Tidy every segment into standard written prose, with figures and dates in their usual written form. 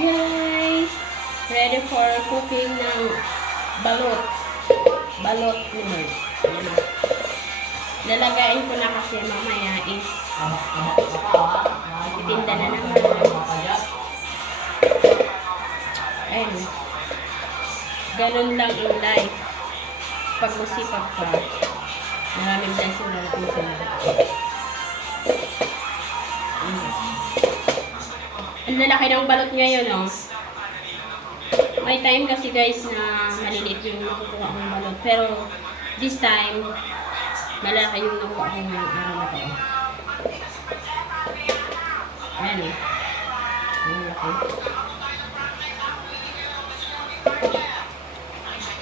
guys! Ready for cooking ng balot. Balot noodles. Lalagayin ko na kasi mamaya is itinda na naman. Ayun. Ganun lang in life. Pag masipag ka, maraming blessing na natin sa mga. Ang lalaki ng balot ngayon, oh. May time kasi guys na maliliit yung nakukuha kong balot. Pero this time, malaki yung nakuha ko ngayong araw na to. Ayan, oh. Ang laki.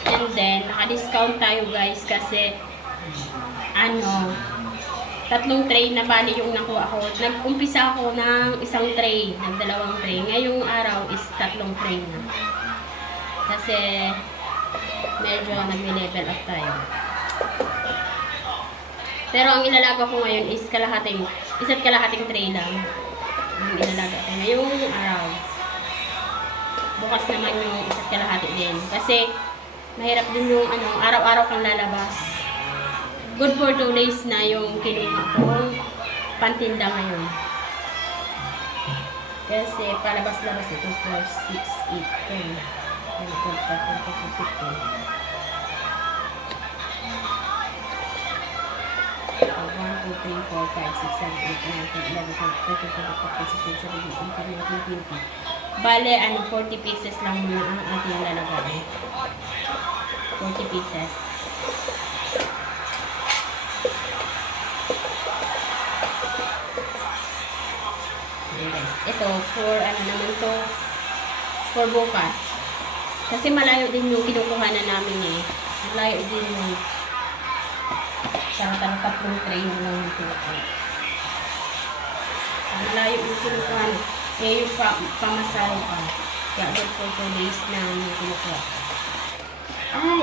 And then, naka-discount tayo guys kasi tatlong tray na bali yung nakuha ko. Nag-umpisa ako ng isang tray, nagdalawang tray. Ngayong araw is tatlong tray na. Kasi medyo nag-level up tayo. Pero ang ilalaga ko ngayon is isa't kalahating tray lang. Ang ilalaga ko ngayong araw. Bukas naman yung isa't kalahati din. Kasi mahirap din yung araw-araw kang lalabas. Good for 2 days na yung kinuha kong pantinda ngayon. Kasi palabas-labas ito 4, 6, 8, 10. 1, 2, 3, 4, 5, 6, 7, 8, 9, 10, 11, 12, 13, 14, 15. Bale, 40 pieces lang muna ang ating lalagay. 40 pieces. Guys, ito for naman to, for bukas. Kasi malayo din yung kinukuha na namin eh. Malayo din yung parang tatlong tray lang yung kinukuha. Malayo yung kinukuha na. Eh yung pamasahe pa. Kaya good for 2 days na yung kinukuha. Ay,